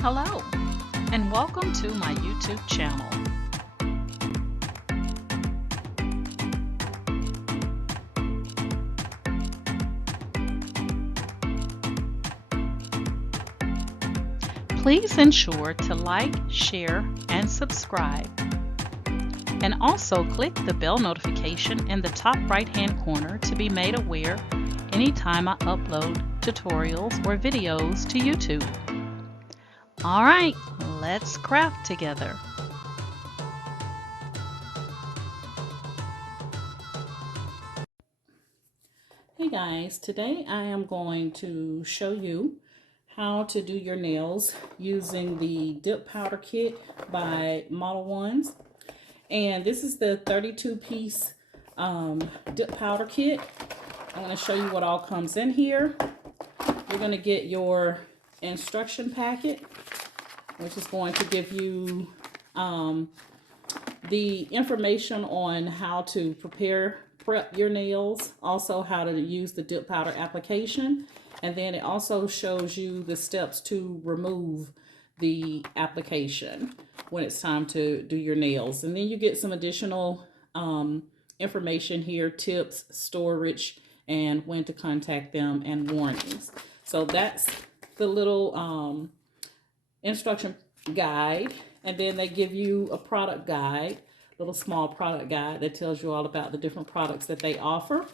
Hello, and welcome to my YouTube channel. Please ensure to like, share, and subscribe. And also click the bell notification in the top right-hand corner to be made aware anytime I upload tutorials or videos to YouTube. All right, let's craft together. Hey guys, today I am going to show you how to do your nails using the Dip Powder Kit by Modelones. And this is the 32-piece Dip Powder Kit. I'm going to show you what all comes in here. You're going to get your instruction packet, which is going to give you the information on how to prep your nails, also how to use the dip powder application, and then it also shows you the steps to remove the application when it's time to do your nails. And then you get some additional information here, tips, storage, and when to contact them, and warnings. So that's the little instruction guide. And then they give you a product guide, little small product guide that tells you all about the different products that they offer.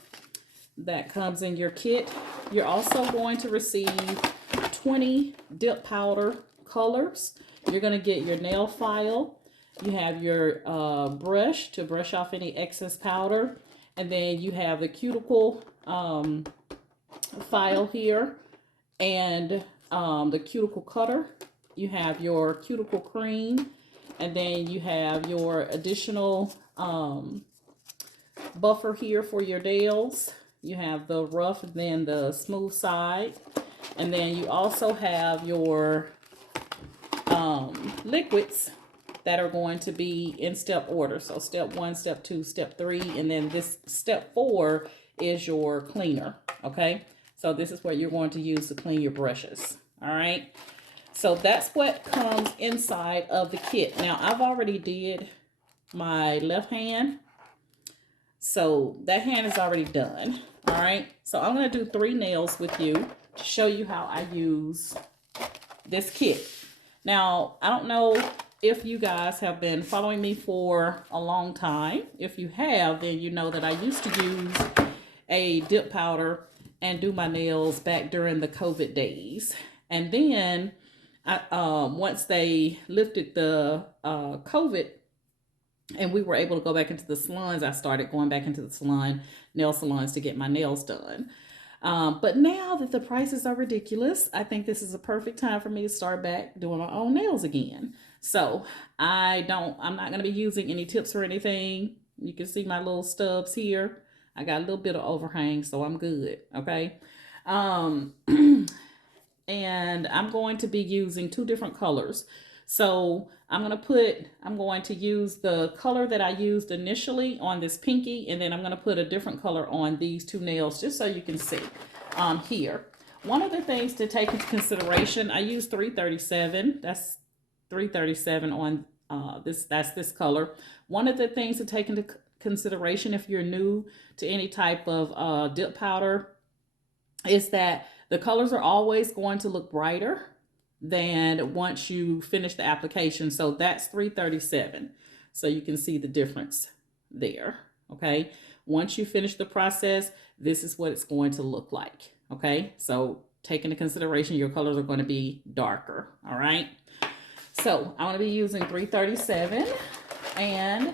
That comes in your kit. You're also going to receive 20 dip powder colors. You're going to get your nail file. You have your brush to brush off any excess powder. And then you have the cuticle file here and the cuticle cutter. You have your cuticle cream, and then you have your additional buffer here for your nails. You have the rough and then the smooth side. And then you also have your liquids that are going to be in step order. So step 1, step 2, step 3, and then this step 4 is your cleaner, okay? So this is what you're going to use to clean your brushes, all right? So that's what comes inside of the kit. Now, I've already did my left hand. So that hand is already done. All right. So I'm going to do 3 nails with you to show you how I use this kit. Now, I don't know if you guys have been following me for a long time. If you have, then you know that I used to use a dip powder and do my nails back during the COVID days. And then once they lifted the COVID and we were able to go back into the salons, I started going back into the nail salons to get my nails done. But now that the prices are ridiculous, I think this is a perfect time for me to start back doing my own nails again. So I'm not going to be using any tips or anything. You can see my little stubs here. I got a little bit of overhang, so I'm good. Okay. And I'm going to be using 2 different colors. So I'm going to use the color that I used initially on this pinky, and then I'm going to put a different color on these 2 nails just so you can see here. One of the things to take into consideration, I use 337. That's 337 on that's this color. One of the things to take into consideration if you're new to any type of dip powder is that the colors are always going to look brighter than once you finish the application. So that's 337. So you can see the difference there. Okay. Once you finish the process, this is what it's going to look like. Okay. So take into consideration your colors are going to be darker. All right. So I'm going to be using 337, and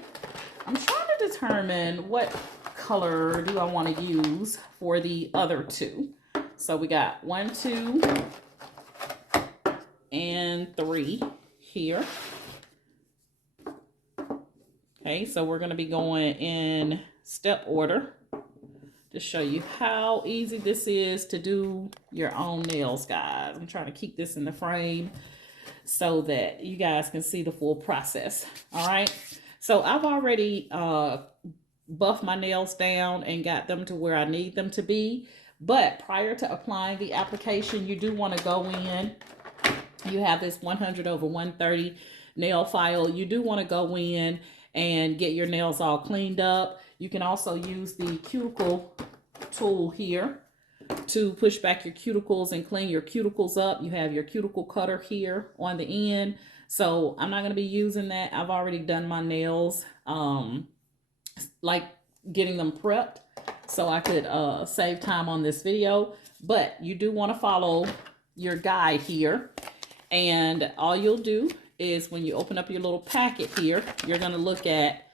I'm trying to determine what color do I want to use for the other 2. So we got 1, 2, and 3 here. Okay, so we're going to be going in step order to show you how easy this is to do your own nails, guys. I'm trying to keep this in the frame so that you guys can see the full process. All right, so I've already buffed my nails down and got them to where I need them to be. But prior to applying the application, you do want to go in you have this 100 over 130 nail file. You do want to go in and get your nails all cleaned up. You can also use the cuticle tool here to push back your cuticles and clean your cuticles up. You have your cuticle cutter here on the end. So I'm not going to be using that. I've already done my nails, like getting them prepped, so I could save time on this video. But you do want to follow your guide here. And all you'll do is when you open up your little packet here, you're going to look at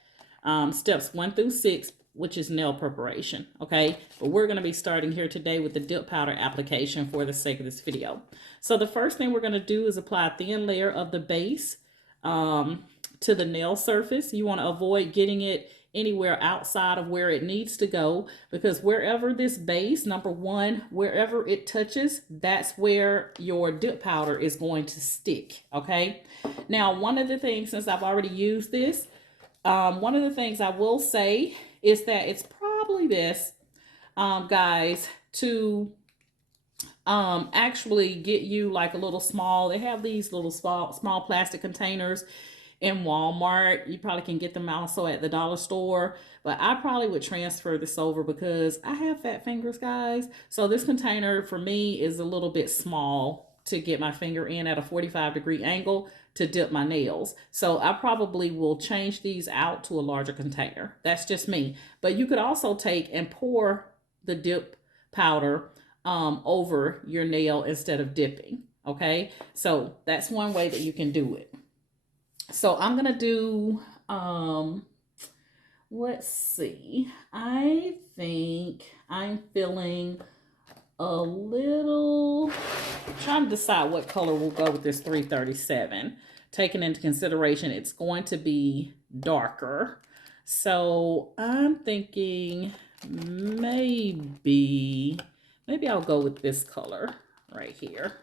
steps 1 through 6, which is nail preparation, okay? But we're going to be starting here today with the dip powder application for the sake of this video. So the first thing we're going to do is apply a thin layer of the base to the nail surface. You want to avoid getting it anywhere outside of where it needs to go, because wherever this base, number one, wherever it touches, that's where your dip powder is going to stick, okay? Now, one of the things, since I've already used this, one of the things I will say is that it's probably best, guys, to actually get you like a little small, they have these little small plastic containers in Walmart. You probably can get them also at the dollar store, but I probably would transfer this over because I have fat fingers, guys. So this container for me is a little bit small to get my finger in at a 45-degree angle to dip my nails. So I probably will change these out to a larger container. That's just me. But you could also take and pour the dip powder over your nail instead of dipping, okay? So that's one way that you can do it. So I'm going to do, let's see, I think I'm feeling a little, trying to decide what color will go with this 337. Taking into consideration it's going to be darker. So I'm thinking maybe I'll go with this color right here.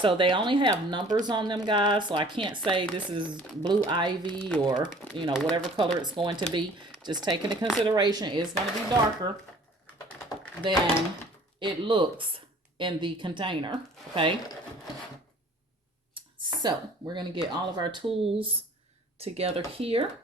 So they only have numbers on them, guys, so I can't say this is blue ivy or, you know, whatever color it's going to be. Just take into consideration it's going to be darker than it looks in the container, okay? So we're going to get all of our tools together here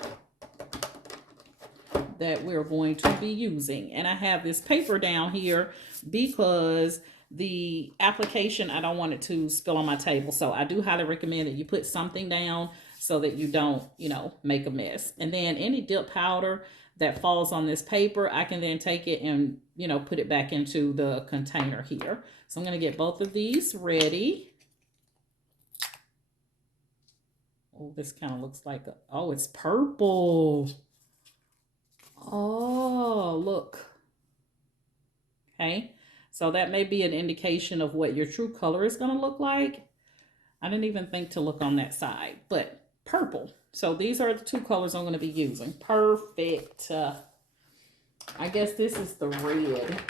that we're going to be using. And I have this paper down here because the application, I don't want it to spill on my table. So I do highly recommend that you put something down so that you don't, you know, make a mess. And then any dip powder that falls on this paper, I can then take it and, you know, put it back into the container here. So I'm going to get both of these ready. Oh, this kind of looks like oh, it's purple. Oh, look. Okay. So that may be an indication of what your true color is going to look like. I didn't even think to look on that side, but purple. So these are the two colors I'm going to be using. Perfect. I guess this is the red.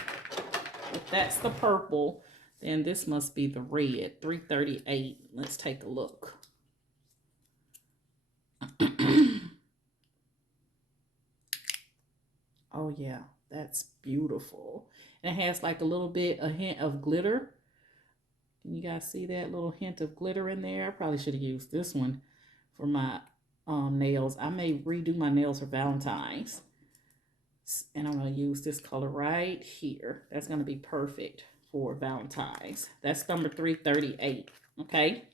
If that's the purple, then this must be the red. 338. Let's take a look. Oh yeah, that's beautiful. And it has like a hint of glitter. Can you guys see that little hint of glitter in there? I probably should have used this one for my nails. I may redo my nails for Valentine's. And I'm going to use this color right here. That's going to be perfect for Valentine's. That's number 338, okay?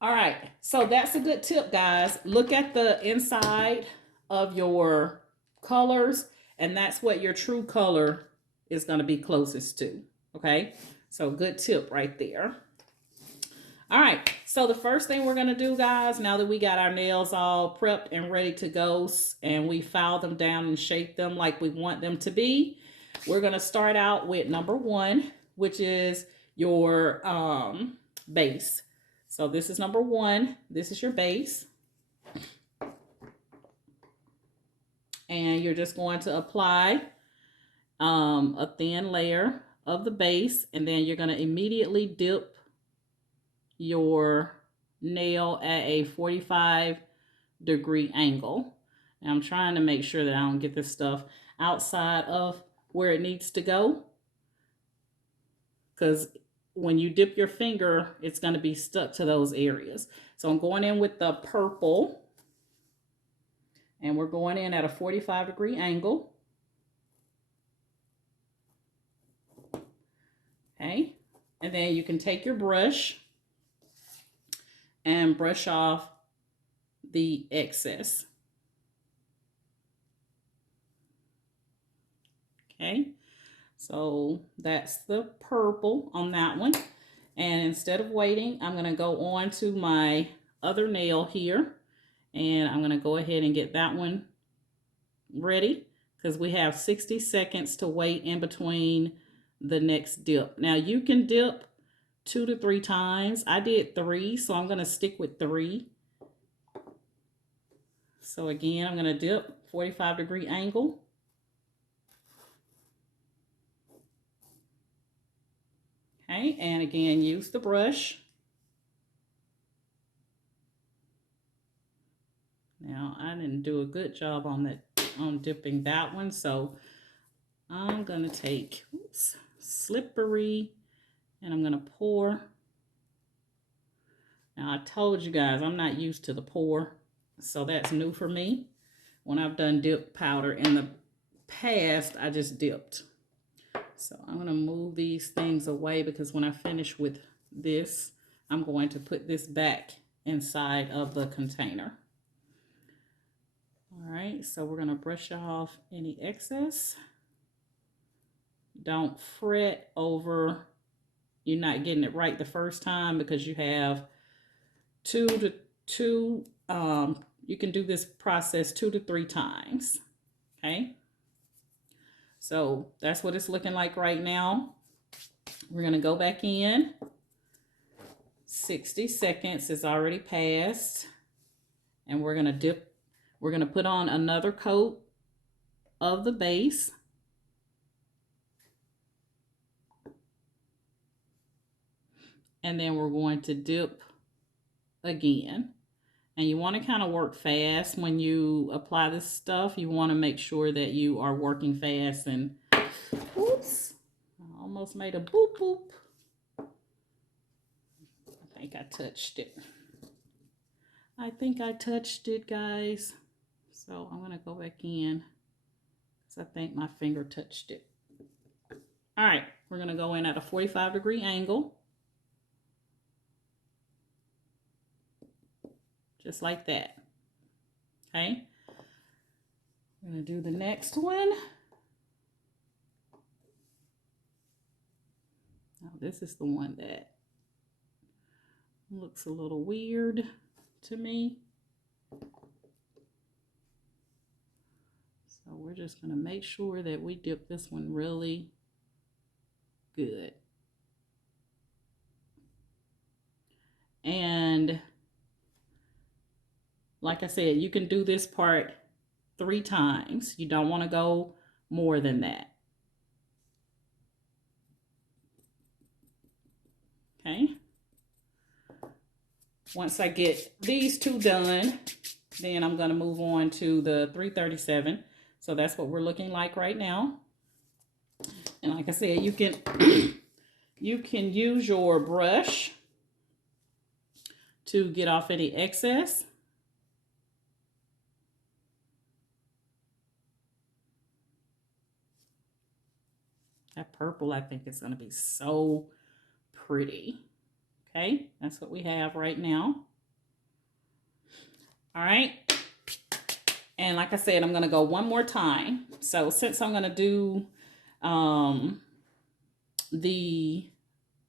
All right, so that's a good tip, guys. Look at the inside of your colors, and that's what your true color is going to be closest to, okay? So good tip right there. All right, so the first thing we're going to do, guys, now that we got our nails all prepped and ready to go, and we file them down and shape them like we want them to be, we're going to start out with number 1, which is your base. So this is number 1. This is your base. And you're just going to apply a thin layer of the base, and then you're going to immediately dip your nail at a 45-degree angle. And I'm trying to make sure that I don't get this stuff outside of where it needs to go, because when you dip your finger, it's going to be stuck to those areas. So I'm going in with the purple, and we're going in at a 45-degree angle. Okay, and then you can take your brush and brush off the excess. Okay, so that's the purple on that one. And instead of waiting, I'm going to go on to my other nail here, and I'm going to go ahead and get that one ready, because we have 60 seconds to wait in between the next dip. Now you can dip 2 to 3 times. I did 3, so I'm going to stick with 3. So again, I'm going to dip 45-degree angle. Okay, and again, use the brush. Now, I didn't do a good job on dipping that one, so I'm going to take slippery, and I'm going to pour. Now, I told you guys I'm not used to the pour, so that's new for me. When I've done dip powder in the past, I just dipped. So I'm going to move these things away, because when I finish with this, I'm going to put this back inside of the container. All right, so we're going to brush off any excess. Don't fret over you're not getting it right the first time, because you have you can do this process 2 to 3 times. Okay, so that's what it's looking like right now. We're going to go back in. 60 seconds is already passed, and we're going to dip. We're going to put on another coat of the base. And then we're going to dip again. And you want to kind of work fast when you apply this stuff. You want to make sure that you are working fast. And oops, I almost made a boop boop. I think I touched it. I think I touched it, guys. So I'm going to go back in, because I think my finger touched it. All right, we're going to go in at a 45-degree angle. Just like that. Okay. I'm going to do the next one. Now this is the one that looks a little weird to me. So we're just going to make sure that we dip this one really good. And like I said, you can do this part 3 times. You don't want to go more than that. Okay. Once I get these 2 done, then I'm going to move on to the 337. So that's what we're looking like right now. And like I said, you can you can use your brush to get off any excess. That purple, I think, is going to be so pretty. Okay, that's what we have right now. All right. And like I said, I'm going to go one more time. So since I'm going to do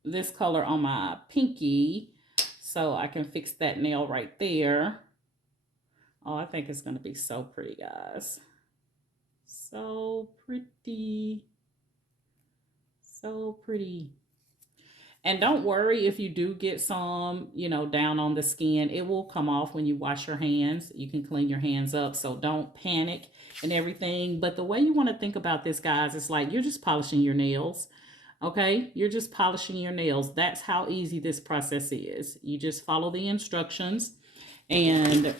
this color on my pinky, so I can fix that nail right there. Oh, I think it's going to be so pretty, guys. So pretty. So pretty. And don't worry if you do get some, down on the skin. It will come off when you wash your hands. You can clean your hands up, so don't panic and everything. But the way you want to think about this, guys, is like you're just polishing your nails, okay? You're just polishing your nails. That's how easy this process is. You just follow the instructions, and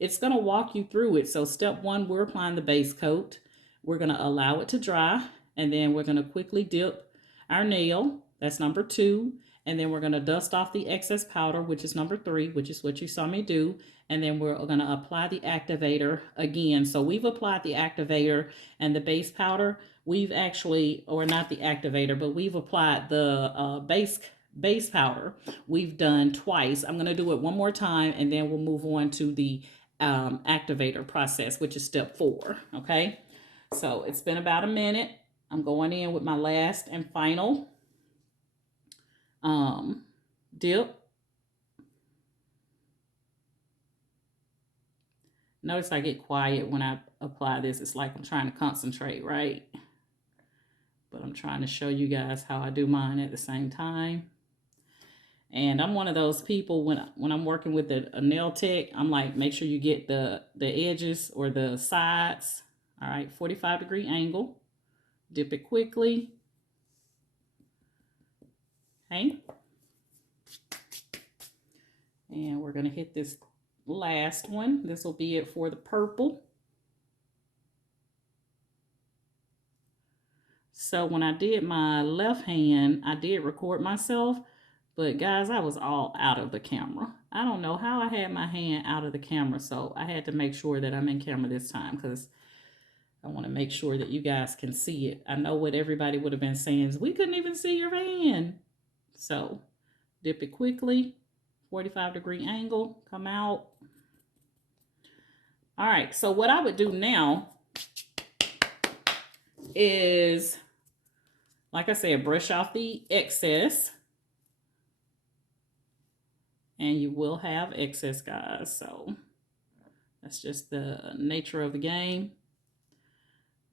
it's going to walk you through it. So step 1, we're applying the base coat. We're going to allow it to dry, and then we're going to quickly dip our nail, that's number 2. And then we're going to dust off the excess powder, which is number 3, which is what you saw me do. And then we're going to apply the activator again. So we've applied the activator and the base powder. We've actually, or not the activator, but we've applied the base powder. We've done twice. I'm going to do it one more time, and then we'll move on to the activator process, which is step 4. Okay. So it's been about a minute. I'm going in with my last and final dip. Notice I get quiet when I apply this. It's like I'm trying to concentrate, right? But I'm trying to show you guys how I do mine at the same time. And I'm one of those people when I'm working with a nail tech, I'm like, make sure you get the edges or the sides. All right, 45-degree angle. Dip it quickly. Okay. And we're going to hit this last one. This will be it for the purple. So when I did my left hand, I did record myself, but guys, I was all out of the camera. I don't know how I had my hand out of the camera, so I had to make sure that I'm in camera this time because I want to make sure that you guys can see it. I know what everybody would have been saying is, we couldn't even see your hand. So dip it quickly, 45-degree angle, come out. All right, so what I would do now is, like I said, brush off the excess. And you will have excess, guys. So that's just the nature of the game.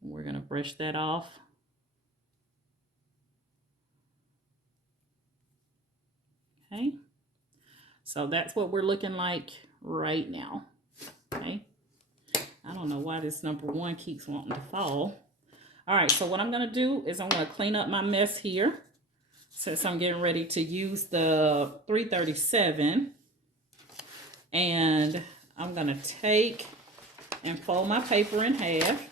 We're going to brush that off. Okay. So that's what we're looking like right now. Okay. I don't know why this number 1 keeps wanting to fall. All right. So what I'm going to do is I'm going to clean up my mess here. Since I'm getting ready to use the 337, and I'm going to take and fold my paper in half,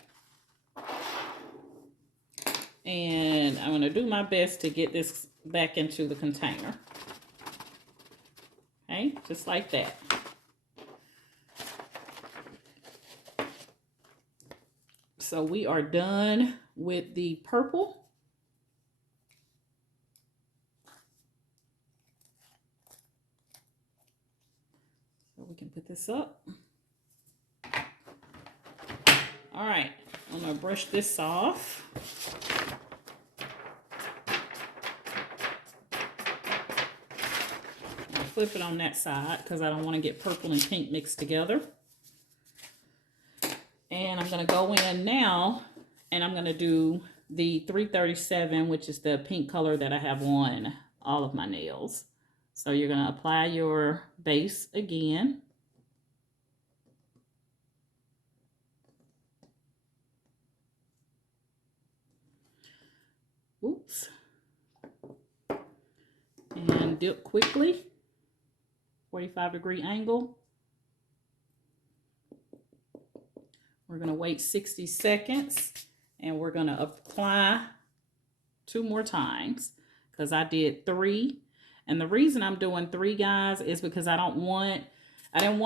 and I'm going to do my best to get this back into the container. Okay, just like that. So we are done with the purple. We can put this up. All right, I'm gonna brush this off. I'll flip it on that side because I don't want to get purple and pink mixed together. And I'm gonna go in now and I'm gonna do the 337, which is the pink color that I have on all of my nails. So you're going to apply your base again. Oops. And dip quickly. 45-degree angle. We're going to wait 60 seconds and we're going to apply 2 more times because I did 3. And the reason I'm doing 3, guys, is because I didn't want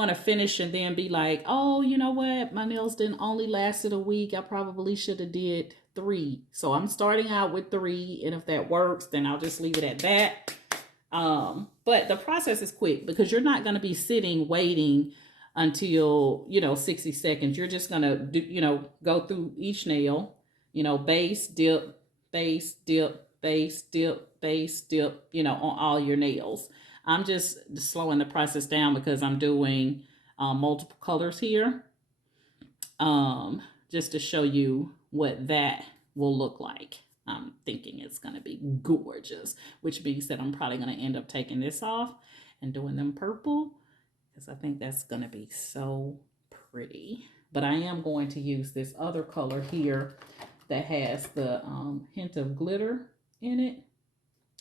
to finish and then be like, oh, you know what? My nails didn't only lasted a week. I probably should have did 3. So I'm starting out with 3. And if that works, then I'll just leave it at that. But the process is quick because you're not going to be sitting waiting until, 60 seconds. You're just going to do, go through each nail, base, dip, base, dip, base, dip, base, dip, on all your nails. I'm just slowing the process down because I'm doing multiple colors here, just to show you what that will look like. I'm thinking it's going to be gorgeous, which means that I'm probably going to end up taking this off and doing them purple because I think that's going to be so pretty. But I am going to use this other color here that has the hint of glitter in it.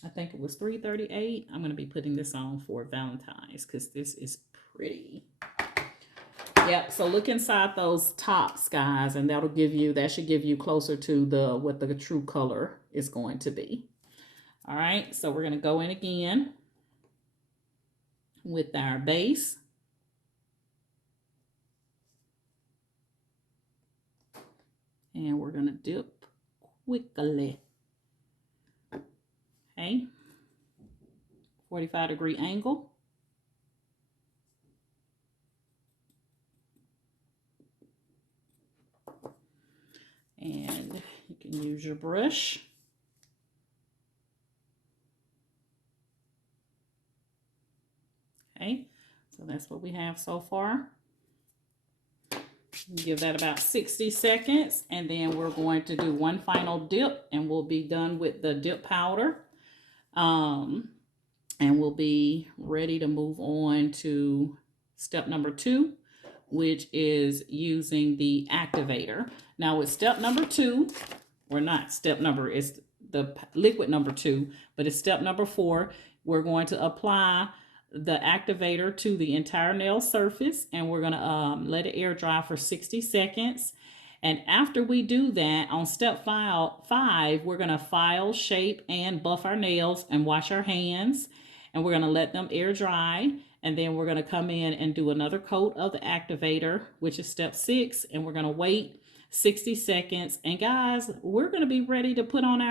I think it was 338. I'm going to be putting this on for Valentine's because this is pretty. Yep, so look inside those tops, guys, and that should give you closer to what the true color is going to be. All right, so we're going to go in again with our base. And we're going to dip quickly. Okay, 45-degree angle. And you can use your brush. Okay, so that's what we have so far. Give that about 60 seconds, and then we're going to do one final dip, and we'll be done with the dip powder. And we'll be ready to move on to step number 2, which is using the activator. Now with step number 2, or not step number, it's the liquid number 2, but it's step number 4. We're going to apply the activator to the entire nail surface, and we're going to let it air dry for 60 seconds. And after we do that, on step 5, we're going to file, shape, and buff our nails and wash our hands. And we're going to let them air dry. And then we're going to come in and do another coat of the activator, which is step 6. And we're going to wait 60 seconds. And guys, we're going to be ready to put on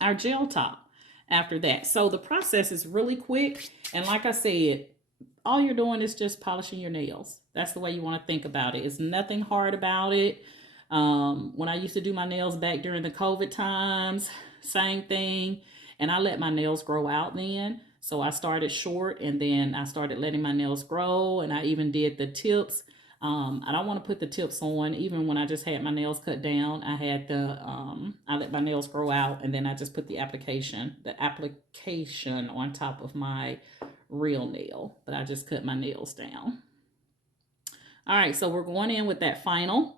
our gel top after that. So the process is really quick. And like I said, all you're doing is just polishing your nails. That's the way you want to think about it. It's nothing hard about it. When I used to do my nails back during the COVID times, same thing. And I let my nails grow out then. So I started short, and then I started letting my nails grow, and I even did the tips. I don't want to put the tips on. Even when I just had my nails cut down, I had I let my nails grow out, and then I just put the application on top of my real nail, but I just cut my nails down. All right, so we're going in with that final.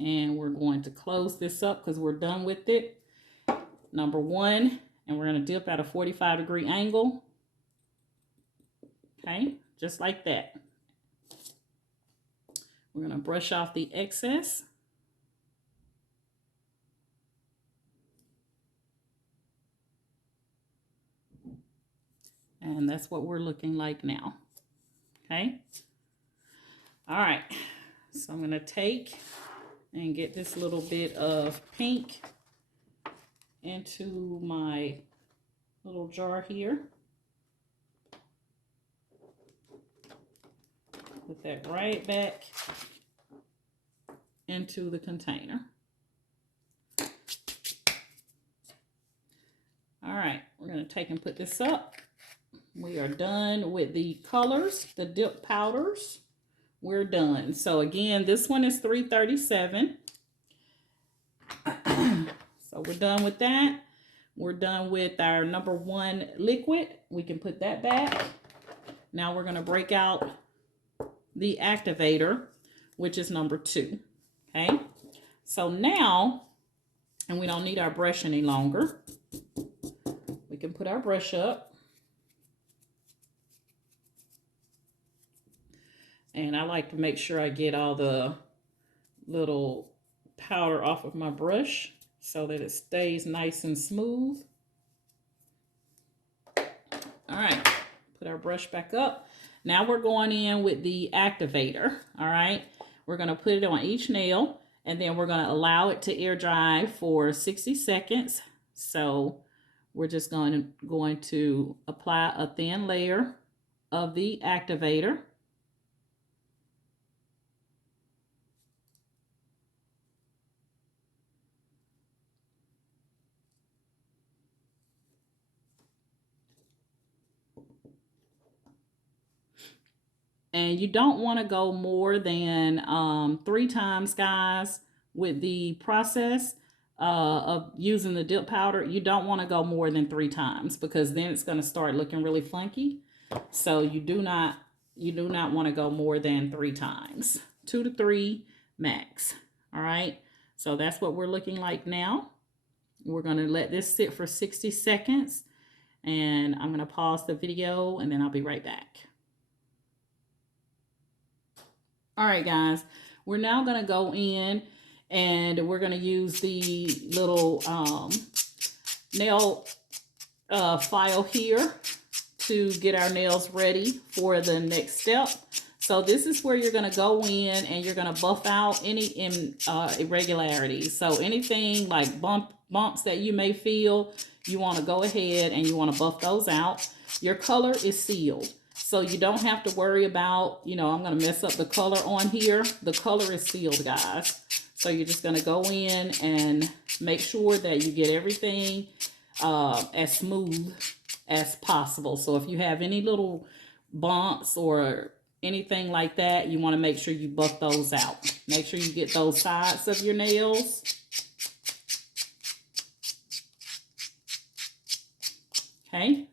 And we're going to close this up because we're done with it. Number 1, and we're going to dip at a 45-degree angle. Okay, just like that. We're going to brush off the excess. And that's what we're looking like now. Okay. All right. So I'm going to take and get this little bit of pink into my little jar here. Put that right back into the container. All right, we're going to take and put this up. We are done with the colors, the dip powders. We're done. So again, this one is $3.37. So we're done with that. We're done with our number 1 liquid. We can put that back. Now we're going to break out the activator, which is number 2. Okay. So now, and we don't need our brush any longer. We can put our brush up. And I like to make sure I get all the little powder off of my brush so that it stays nice and smooth. All right, put our brush back up. Now we're going in with the activator. All right, we're going to put it on each nail, and then we're going to allow it to air dry for 60 seconds. So we're just going to apply a thin layer of the activator. And you don't want to go more than 3 times, guys, with the process of using the dip powder. You don't want to go more than 3 times because then it's going to start looking really funky. So you do not want to go more than 3 times. 2 to 3 max. All right. So that's what we're looking like now. We're going to let this sit for 60 seconds. And I'm going to pause the video, and then I'll be right back. All right, guys, we're now going to go in and we're going to use the little nail file here to get our nails ready for the next step. So this is where you're going to go in and you're going to buff out any irregularities. So anything like bumps that you may feel, you want to go ahead and you want to buff those out. Your color is sealed. So you don't have to worry about, you know, I'm going to mess up the color on here. The color is sealed, guys. So you're just going to go in and make sure that you get everything as smooth as possible. So if you have any little bumps or anything like that, you want to make sure you buff those out. Make sure you get those sides of your nails. Okay.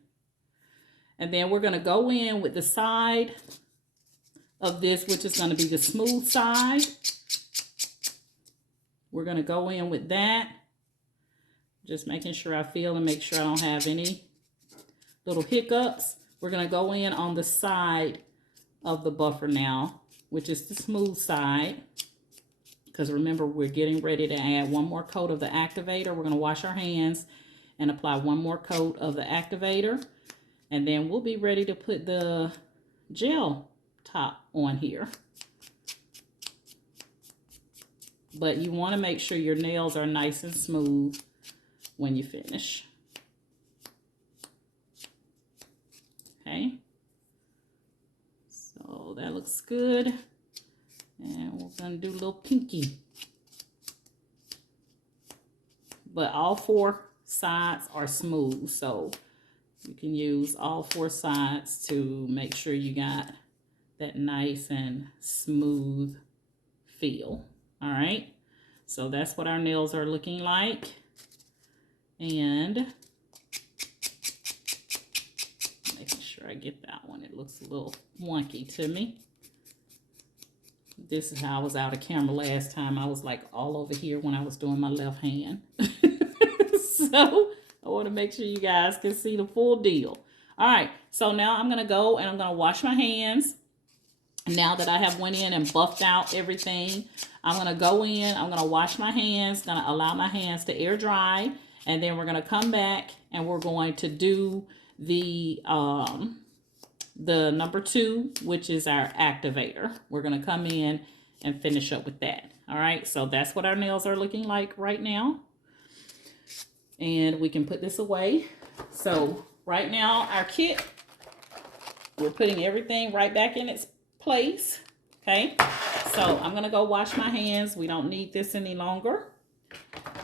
And then we're going to go in with the side of this, which is going to be the smooth side. We're going to go in with that. Just making sure I feel and make sure I don't have any little hiccups. We're going to go in on the side of the buffer now, which is the smooth side. Because remember, we're getting ready to add one more coat of the activator. We're going to wash our hands and apply one more coat of the activator. And then we'll be ready to put the gel top on here. But you want to make sure your nails are nice and smooth when you finish. Okay. So that looks good. And we're going to do a little pinky. But all four sides are smooth, so you can use all four sides to make sure you got that nice and smooth feel. All right, so that's what our nails are looking like. And making sure I get that one. It looks a little wonky to me. This is how I was out of camera last time. I was like all over here when I was doing my left hand. So I want to make sure you guys can see the full deal. All right, so now I'm going to go and I'm going to wash my hands. Now that I have went in and buffed out everything, I'm going to go in, I'm going to wash my hands, going to allow my hands to air dry, and then we're going to come back and we're going to do the number 2, which is our activator. We're going to come in and finish up with that. All right, so that's what our nails are looking like right now. And we can put this away. So right now, our kit, we're putting everything right back in its place. Okay, so I'm gonna go wash my hands. We don't need this any longer.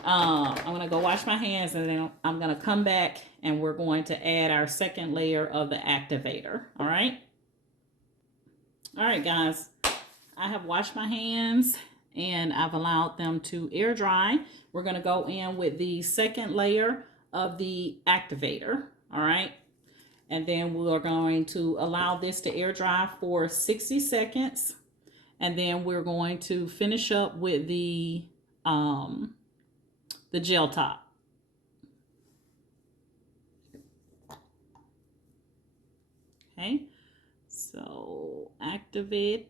I'm gonna go wash my hands and then I'm gonna come back and we're going to add our second layer of the activator. All right. All right, guys, I have washed my hands and I've allowed them to air dry. We're going to go in with the second layer of the activator. All right. And then we're going to allow this to air dry for 60 seconds. And then we're going to finish up with the gel top. Okay. So activate.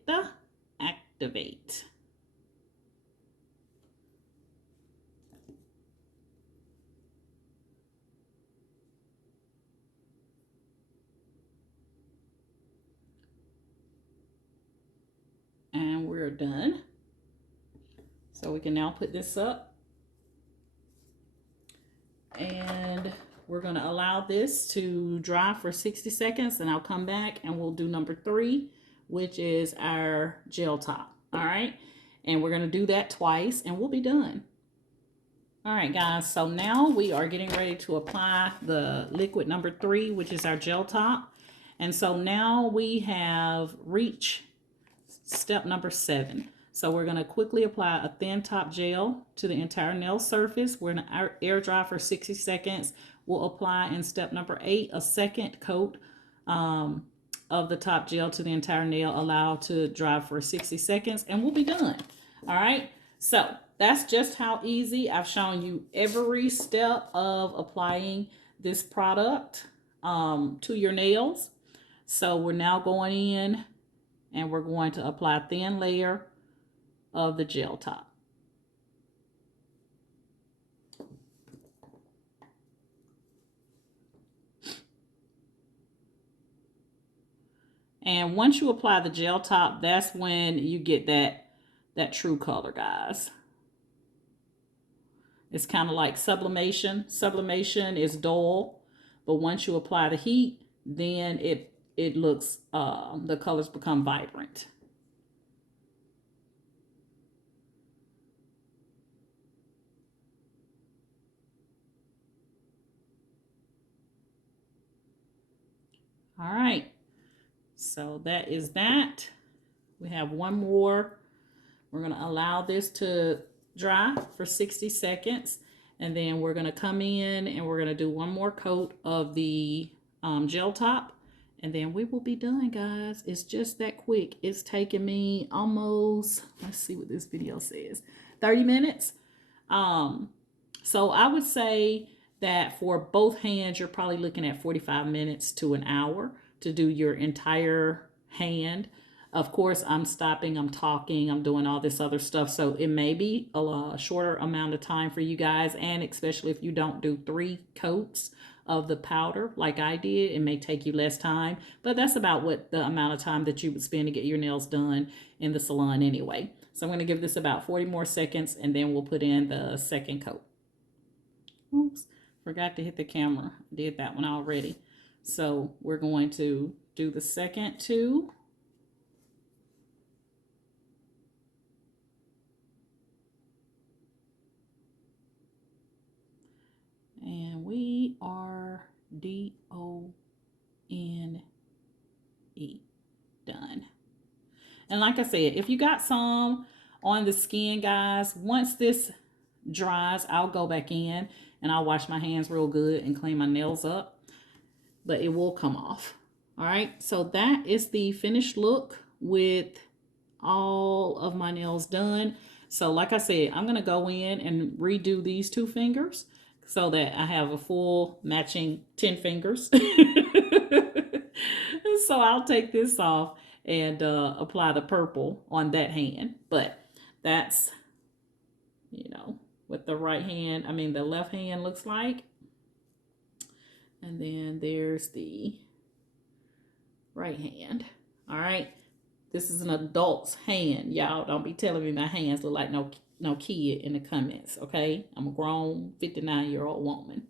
And we're done. So we can now put this up. And we're going to allow this to dry for 60 seconds. And I'll come back and we'll do number 3, which is our gel top. All right. And we're going to do that twice and we'll be done. All right, guys. So now we are getting ready to apply the liquid number 3, which is our gel top. And so now we have reached step number 7. So we're going to quickly apply a thin top gel to the entire nail surface. We're going to air dry for 60 seconds. We'll apply in step number 8 a second coat of the top gel to the entire nail, allow to dry for 60 seconds, and we'll be done. All right. So that's just how easy. I've shown you every step of applying this product to your nails. So we're now going in and we're going to apply a thin layer of the gel top. And once you apply the gel top, that's when you get that true color, guys. It's kind of like sublimation. Sublimation is dull, but once you apply the heat, then it looks, the colors become vibrant. All right, so that is that. We have one more. We're going to allow this to dry for 60 seconds, and then we're going to come in and we're going to do one more coat of the gel top, and then we will be done, guys. It's just that quick. It's taking me almost, let's see what this video says, 30 minutes. So I would say that for both hands, you're probably looking at 45 minutes to an hour to do your entire hand. Of course, I'm stopping, I'm talking, I'm doing all this other stuff. So it may be a shorter amount of time for you guys. And especially if you don't do 3 coats of the powder like I did, it may take you less time. But that's about what the amount of time that you would spend to get your nails done in the salon anyway. So I'm going to give this about 40 more seconds, and then we'll put in the second coat. Oops, forgot to hit the camera. Did that one already. So we're going to do the second 2. And we are D-O-N-E, done. And like I said, if you got some on the skin, guys, once this dries, I'll go back in and I'll wash my hands real good and clean my nails up, but it will come off. All right, so that is the finished look with all of my nails done. So like I said, I'm going to go in and redo these 2 fingers so that I have a full matching 10 fingers. So I'll take this off and apply the purple on that hand. But that's, you know, what the right hand, I mean the left hand looks like. And then there's the right hand. All right. This is an adult's hand. Y'all don't be telling me my hands look like no kid in the comments, okay? I'm a grown 59-year-old woman.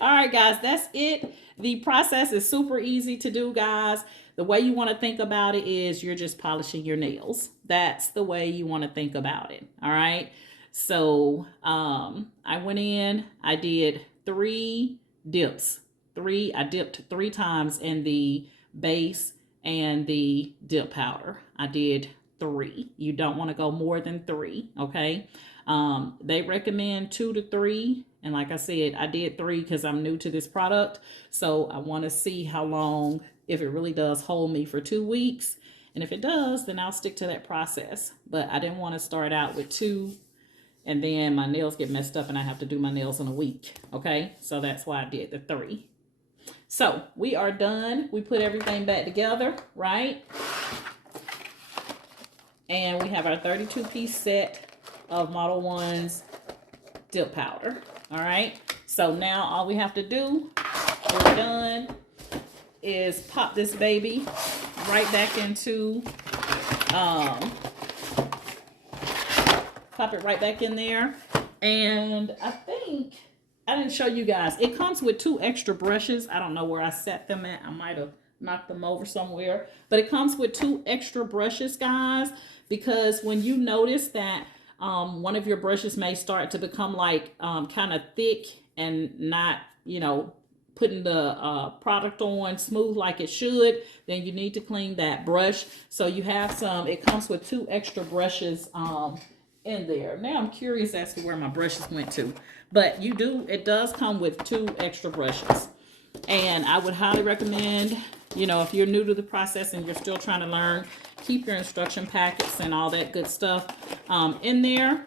All right, guys, that's it. The process is super easy to do, guys. The way you want to think about it is you're just polishing your nails. That's the way you want to think about it, all right? So I went in, I did 3 dips. I dipped 3 times in the base and the dip powder. I did 3. You don't want to go more than 3, okay? They recommend 2 to 3. And like I said, I did 3 because I'm new to this product. So I want to see how long, if it really does hold me for 2 weeks. And if it does, then I'll stick to that process. But I didn't want to start out with 2 and then my nails get messed up and I have to do my nails in a week, okay? So that's why I did the 3. So we are done. We put everything back together, right? And we have our 32-piece set of Modelones Dip Powder. All right. So now all we have to do, we're done, is pop this baby right back into, pop it right back in there. And I think I didn't show you guys. It comes with 2 extra brushes. I don't know where I set them at. I might have knocked them over somewhere. But it comes with 2 extra brushes, guys, because when you notice that one of your brushes may start to become like kind of thick and not, you know, putting the product on smooth like it should, then you need to clean that brush. So you have some, it comes with 2 extra brushes in there. Now I'm curious as to where my brushes went to, but it does come with 2 extra brushes. And I would highly recommend, you know, if you're new to the process and you're still trying to learn, keep your instruction packets and all that good stuff in there.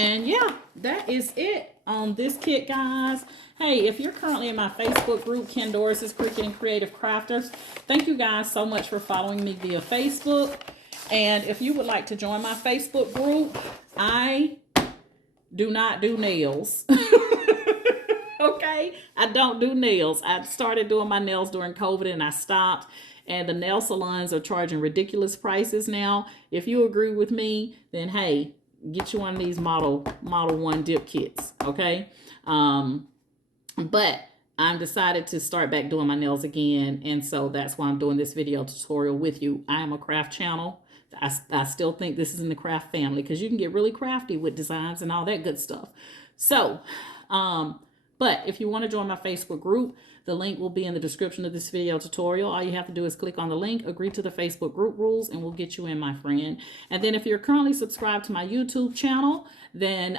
And yeah, that is it on this kit, guys. Hey, if you're currently in my Facebook group, Ken Doris's Cricut and Creative Crafters, thank you guys so much for following me via Facebook. And if you would like to join my Facebook group, I do not do nails. Okay, I don't do nails. I started doing my nails during COVID and I stopped. And the nail salons are charging ridiculous prices now. If you agree with me, then hey, get you one of these Model 1 dip kits. Okay, but I'm decided to start back doing my nails again, and so that's why I'm doing this video tutorial with you. I am a craft channel. I still think this is in the craft family because you can get really crafty with designs and all that good stuff. So, but if you want to join my Facebook group, the link will be in the description of this video tutorial. All you have to do is click on the link, agree to the Facebook group rules, and we'll get you in, my friend. And then if you're currently subscribed to my YouTube channel, then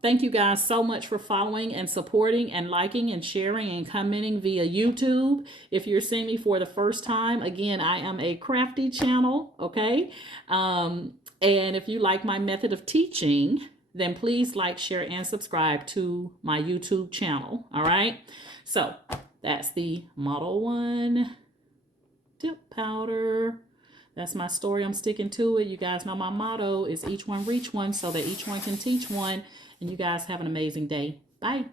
thank you guys so much for following and supporting and liking and sharing and commenting via YouTube. If you're seeing me for the first time, again, I am a crafty channel, okay? And if you like my method of teaching, then please like, share, and subscribe to my YouTube channel, all right? So that's the Model 1 dip powder. That's my story. I'm sticking to it. You guys know my motto is each one reach one so that each one can teach one. And you guys have an amazing day. Bye.